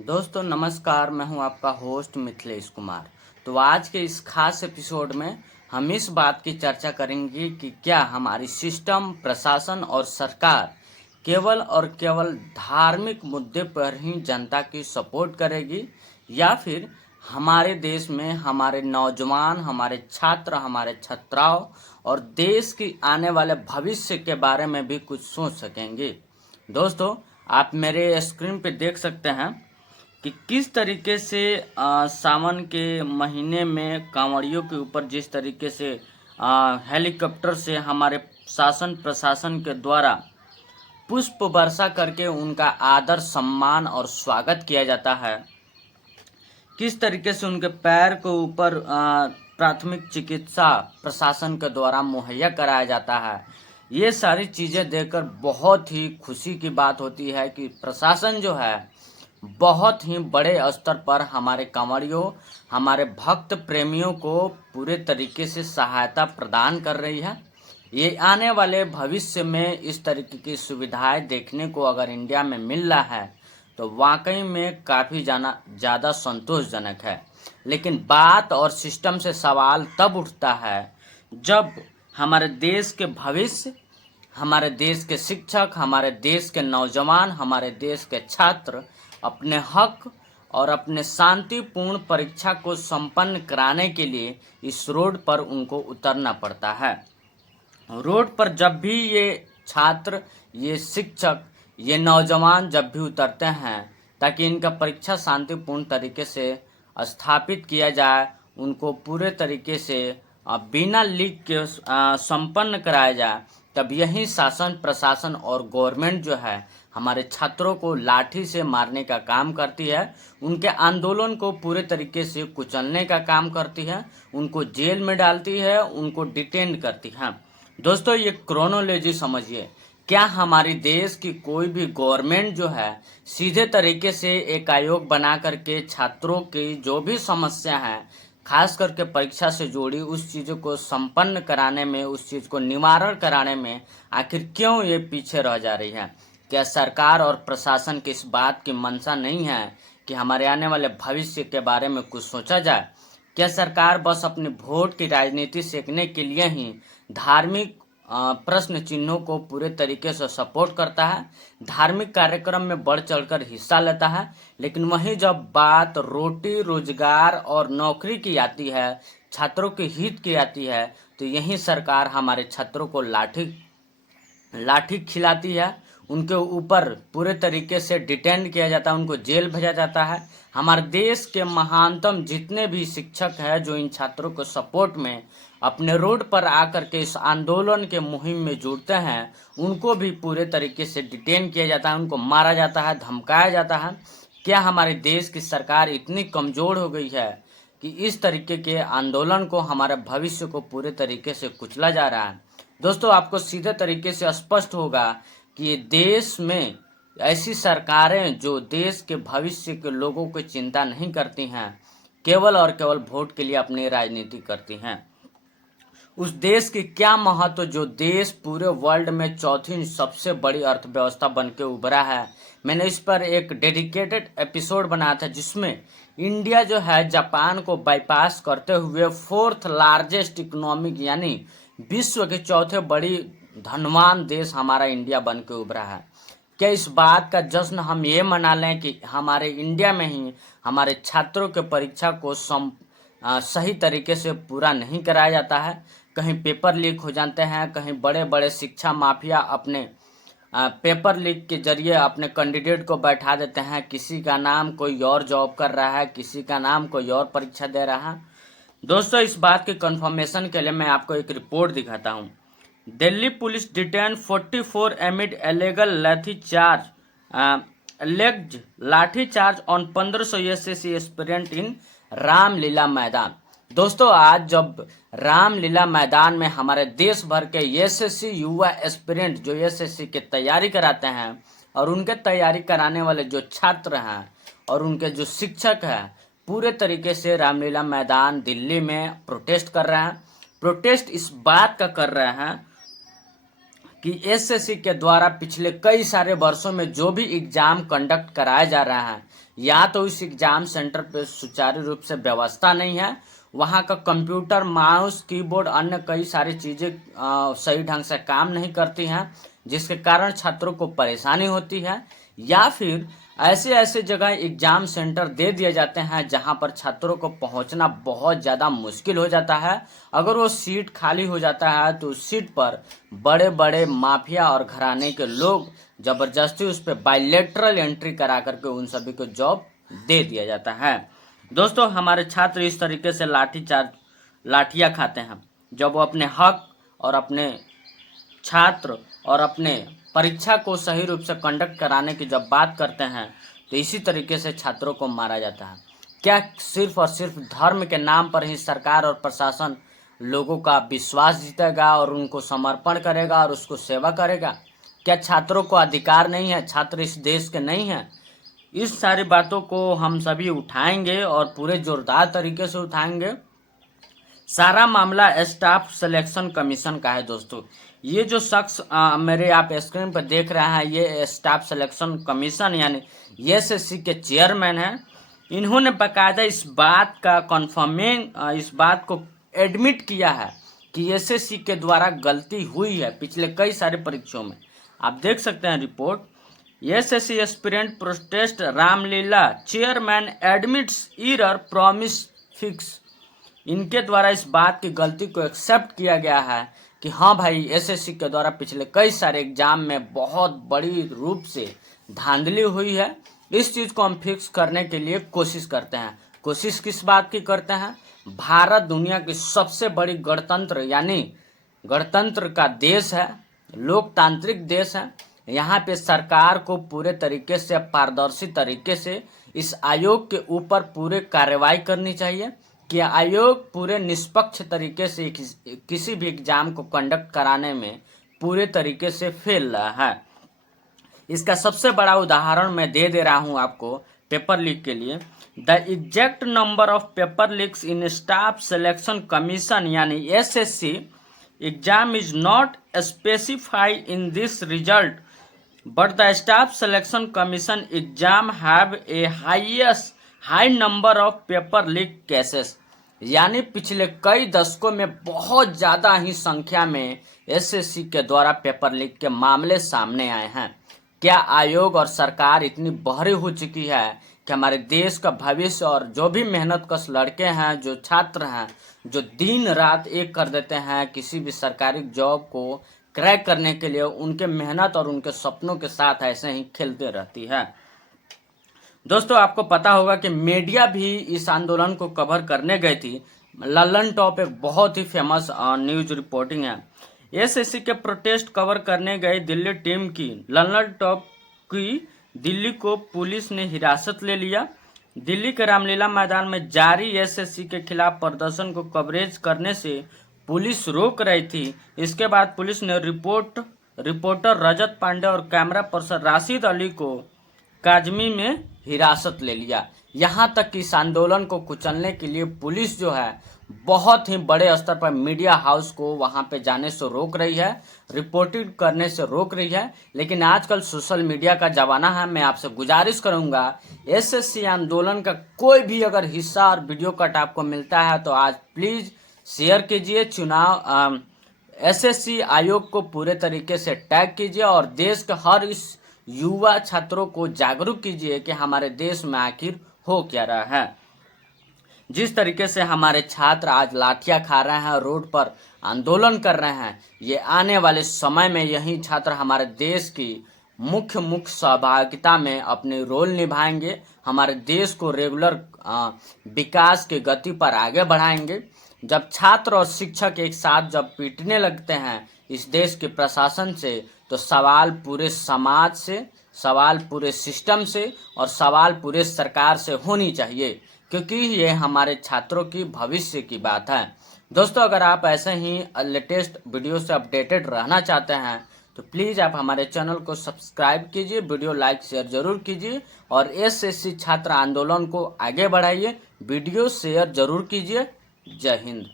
दोस्तों नमस्कार, मैं हूं आपका होस्ट मिथिलेश कुमार। तो आज के इस खास एपिसोड में हम इस बात की चर्चा करेंगे कि क्या हमारी सिस्टम, प्रशासन और सरकार केवल और केवल धार्मिक मुद्दे पर ही जनता की सपोर्ट करेगी या फिर हमारे देश में हमारे नौजवान, हमारे छात्र, हमारे छात्राओं और देश की आने वाले भविष्य के बारे में भी कुछ सोच सकेंगे। दोस्तों, आप मेरे स्क्रीन पे देख सकते हैं कि किस तरीके से सावन के महीने में कांवड़ियों के ऊपर जिस तरीके से हेलीकॉप्टर से हमारे शासन प्रशासन के द्वारा पुष्प वर्षा करके उनका आदर सम्मान और स्वागत किया जाता है, किस तरीके से उनके पैर के ऊपर प्राथमिक चिकित्सा प्रशासन के द्वारा मुहैया कराया जाता है। ये सारी चीज़ें देखकर बहुत ही खुशी की बात होती है कि प्रशासन जो है बहुत ही बड़े स्तर पर हमारे कांवड़ियों, हमारे भक्त प्रेमियों को पूरे तरीके से सहायता प्रदान कर रही है। ये आने वाले भविष्य में इस तरीके की सुविधाएं देखने को अगर इंडिया में मिल रहा है तो वाकई में काफ़ी ज़्यादा संतोषजनक है। लेकिन बात और सिस्टम से सवाल तब उठता है जब हमारे देश के भविष्य, हमारे देश के शिक्षक, हमारे देश के नौजवान, हमारे देश के छात्र अपने हक और अपने शांतिपूर्ण परीक्षा को संपन्न कराने के लिए इस रोड पर उनको उतरना पड़ता है। रोड पर जब भी ये छात्र, ये शिक्षक, ये नौजवान जब भी उतरते हैं ताकि इनका परीक्षा शांतिपूर्ण तरीके से स्थापित किया जाए, उनको पूरे तरीके से बिना लीक के संपन्न कराया जाए, तब यही शासन प्रशासन और गवर्नमेंट जो है हमारे छात्रों को लाठी से मारने का काम करती है, उनके आंदोलन को पूरे तरीके से कुचलने का काम करती है, उनको जेल में डालती है, उनको डिटेन करती है। दोस्तों, ये क्रोनोलॉजी समझिए। क्या हमारी देश की कोई भी गवर्नमेंट जो है सीधे तरीके से एक आयोग बना करके छात्रों की जो भी समस्या है, खास करके परीक्षा से जुड़ी उस चीज़ों को संपन्न कराने में, उस चीज़ को निवारण कराने में आखिर क्यों ये पीछे रह जा रही है? क्या सरकार और प्रशासन की इस बात की मंशा नहीं है कि हमारे आने वाले भविष्य के बारे में कुछ सोचा जाए? क्या सरकार बस अपने वोट की राजनीति सेकने के लिए ही धार्मिक प्रश्न चिन्हों को पूरे तरीके से सपोर्ट करता है, धार्मिक कार्यक्रम में बढ़ चढ़कर हिस्सा लेता है, लेकिन वहीं जब बात रोटी रोजगार और नौकरी की आती है, छात्रों के हित की आती है, तो यही सरकार हमारे छात्रों को लाठी लाठी खिलाती है, उनके ऊपर पूरे तरीके से डिटेन किया जाता है, उनको जेल भेजा जाता है। हमारे देश के महानतम जितने भी शिक्षक हैं जो इन छात्रों को सपोर्ट में अपने रोड पर आकर के इस आंदोलन के मुहिम में जुड़ते हैं, उनको भी पूरे तरीके से डिटेन किया जाता है, उनको मारा जाता है, धमकाया जाता है। क्या हमारे देश की सरकार इतनी कमज़ोर हो गई है कि इस तरीके के आंदोलन को, हमारे भविष्य को पूरे तरीके से कुचला जा रहा है? दोस्तों, आपको सीधे तरीके से स्पष्ट होगा कि ये देश में ऐसी सरकारें जो देश के भविष्य के लोगों की चिंता नहीं करती हैं, केवल और केवल वोट के लिए अपनी राजनीति करती हैं। उस देश की क्या महत्व जो देश पूरे वर्ल्ड में चौथी सबसे बड़ी अर्थव्यवस्था बन के उभरा है। मैंने इस पर एक डेडिकेटेड एपिसोड बनाया था जिसमें इंडिया जो है जापान को बाईपास करते हुए फोर्थ लार्जेस्ट इकोनॉमिक यानी विश्व के चौथे बड़ी धनवान देश हमारा इंडिया बन के उभरा है। क्या इस बात का जश्न हम ये मना लें कि हमारे इंडिया में ही हमारे छात्रों के परीक्षा को सही तरीके से पूरा नहीं कराया जाता है? कहीं पेपर लीक हो जाते हैं, कहीं बड़े बड़े शिक्षा माफिया अपने पेपर लीक के जरिए अपने कैंडिडेट को बैठा देते हैं, किसी का नाम कोई और जॉब कर रहा है, किसी का नाम कोई और परीक्षा दे रहा है। दोस्तों, इस बात की कंफर्मेशन के लिए मैं आपको एक रिपोर्ट दिखाता हूँ। Delhi police detain 44 amid illegal lathi charge on 1500 SSC aspirant in Ramlila Maidan. दोस्तों, आज जब रामलीला मैदान में हमारे देश भर के एसएससी युवा एस्पिरेंट जो एसएससी की तैयारी कराते हैं और उनके तैयारी कराने वाले जो छात्र हैं और उनके जो शिक्षक हैं, पूरे तरीके से रामलीला मैदान दिल्ली में प्रोटेस्ट कर रहे हैं। प्रोटेस्ट इस बात का कर रहे हैं कि एसएससी के द्वारा पिछले कई सारे वर्षों में जो भी एग्जाम कंडक्ट कराया जा रहा है, या तो उस एग्जाम सेंटर पे सुचारू रूप से व्यवस्था नहीं है, वहाँ का कंप्यूटर, माउस, कीबोर्ड, अन्य कई सारी चीज़ें सही ढंग से काम नहीं करती हैं, जिसके कारण छात्रों को परेशानी होती है, या फिर ऐसे ऐसे जगह एग्जाम सेंटर दे दिए जाते हैं जहां पर छात्रों को पहुंचना बहुत ज़्यादा मुश्किल हो जाता है। अगर वो सीट खाली हो जाता है तो उस सीट पर बड़े बड़े माफिया और घराने के लोग ज़बरदस्ती उस पर बायलैटरल एंट्री करा करके उन सभी को जॉब दे दिया जाता है। दोस्तों, हमारे छात्र इस तरीके से लाठियाँ खाते हैं जब वो अपने हक और अपने छात्र और अपने परीक्षा को सही रूप से कंडक्ट कराने की जब बात करते हैं तो इसी तरीके से छात्रों को मारा जाता है। क्या सिर्फ और सिर्फ धर्म के नाम पर ही सरकार और प्रशासन लोगों का विश्वास जीतेगा और उनको समर्पण करेगा और उसको सेवा करेगा? क्या छात्रों को अधिकार नहीं है? छात्र इस देश के नहीं हैं? इस सारी बातों को हम सभी उठाएंगे और पूरे जोरदार तरीके से उठाएंगे। सारा मामला स्टाफ सिलेक्शन कमीशन का है। दोस्तों, ये जो शख्स मेरे आप स्क्रीन पर देख रहे हैं, ये स्टाफ सिलेक्शन कमीशन यानी एसएससी के चेयरमैन हैं। इन्होंने बाकायदा इस बात को एडमिट किया है कि एसएससी के द्वारा गलती हुई है पिछले कई सारे परीक्षाओं में। आप देख सकते हैं report, SSC aspirant protest Ramlila chairman admits error promise fix. इनके द्वारा इस बात की गलती को एक्सेप्ट किया गया है कि हाँ भाई, एसएससी के द्वारा पिछले कई सारे एग्जाम में बहुत बड़ी रूप से धांधली हुई है। इस चीज़ को हम फिक्स करने के लिए कोशिश करते हैं। कोशिश किस बात की करते हैं? भारत दुनिया की सबसे बड़ी गणतंत्र यानी गणतंत्र का देश है, लोकतांत्रिक देश है। यहाँ पे सरकार को पूरे तरीके से, पारदर्शी तरीके से इस आयोग के ऊपर पूरे कार्रवाई करनी चाहिए कि आयोग पूरे निष्पक्ष तरीके से किसी भी एग्जाम को कंडक्ट कराने में पूरे तरीके से फेल रहा है। इसका सबसे बड़ा उदाहरण मैं दे रहा हूं आपको पेपर लीक के लिए। The exact number of paper leaks in staff selection commission यानी SSC exam is not specified in this result, but the staff selection commission exam have a high number of paper leak cases. यानी पिछले कई दशकों में बहुत ज़्यादा ही संख्या में एसएससी के द्वारा पेपर लीक के मामले सामने आए हैं। क्या आयोग और सरकार इतनी बहरी हो चुकी है कि हमारे देश का भविष्य और जो भी मेहनत कश लड़के हैं, जो छात्र हैं, जो दिन रात एक कर देते हैं किसी भी सरकारी जॉब को क्रैक करने के लिए, उनके मेहनत और उनके सपनों के साथ ऐसे ही खेलते रहती है। दोस्तों, आपको पता होगा कि मीडिया भी इस आंदोलन को कवर करने गई थी। लल्लन टॉप एक बहुत ही फेमस न्यूज रिपोर्टिंग है। एसएससी के प्रोटेस्ट कवर करने गई दिल्ली टीम की लल्लन टॉप की दिल्ली को पुलिस ने हिरासत ले लिया। दिल्ली के रामलीला मैदान में जारी एसएससी के खिलाफ प्रदर्शन को कवरेज करने से पुलिस रोक रही थी। इसके बाद पुलिस ने रिपोर्टर रजत पांडे और कैमरा पर्सन राशिद अली को काजमी में हिरासत ले लिया। यहाँ तक कि इस आंदोलन को कुचलने के लिए पुलिस जो है बहुत ही बड़े स्तर पर मीडिया हाउस को वहाँ पे जाने से रोक रही है, रिपोर्टिंग करने से रोक रही है। लेकिन आजकल सोशल मीडिया का ज़माना है। मैं आपसे गुजारिश करूँगा, एसएससी आंदोलन का कोई भी अगर हिस्सा और वीडियो कट आपको मिलता है तो आज प्लीज़ शेयर कीजिए। एसएससी आयोग को पूरे तरीके से टैग कीजिए और देश के हर इस युवा छात्रों को जागरूक कीजिए कि हमारे देश में आखिर हो क्या रहा है। जिस तरीके से हमारे छात्र आज लाठियां खा रहे हैं, रोड पर आंदोलन कर रहे हैं, ये आने वाले समय में यही छात्र हमारे देश की मुख्य सहभागिता में अपने रोल निभाएंगे, हमारे देश को रेगुलर विकास की गति पर आगे बढ़ाएंगे। जब छात्र और शिक्षक एक साथ जब पीटने लगते हैं इस देश के प्रशासन से, तो सवाल पूरे समाज से, सवाल पूरे सिस्टम से और सवाल पूरे सरकार से होनी चाहिए, क्योंकि ये हमारे छात्रों की भविष्य की बात है। दोस्तों, अगर आप ऐसे ही लेटेस्ट वीडियो से अपडेटेड रहना चाहते हैं तो प्लीज़ आप हमारे चैनल को सब्सक्राइब कीजिए, वीडियो लाइक शेयर जरूर कीजिए और एसएससी छात्र आंदोलन को आगे बढ़ाइए। वीडियो शेयर जरूर कीजिए। जय हिंद।